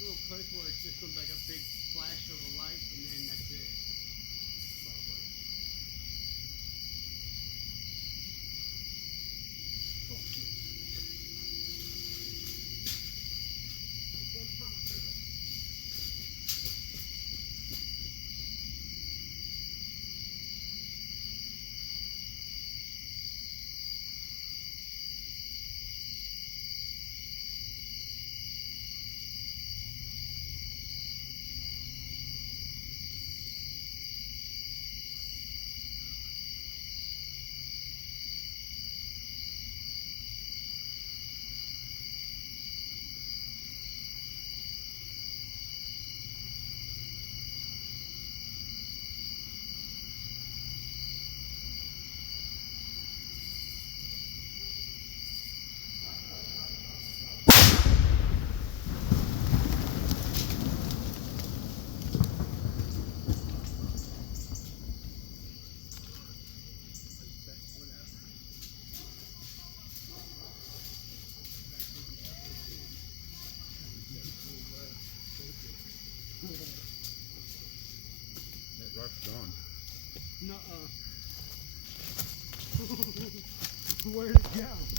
real quick where it just looked like a big flash of a light and then that's it. Probably. That rock's gone. Nuh-uh. Where'd it go?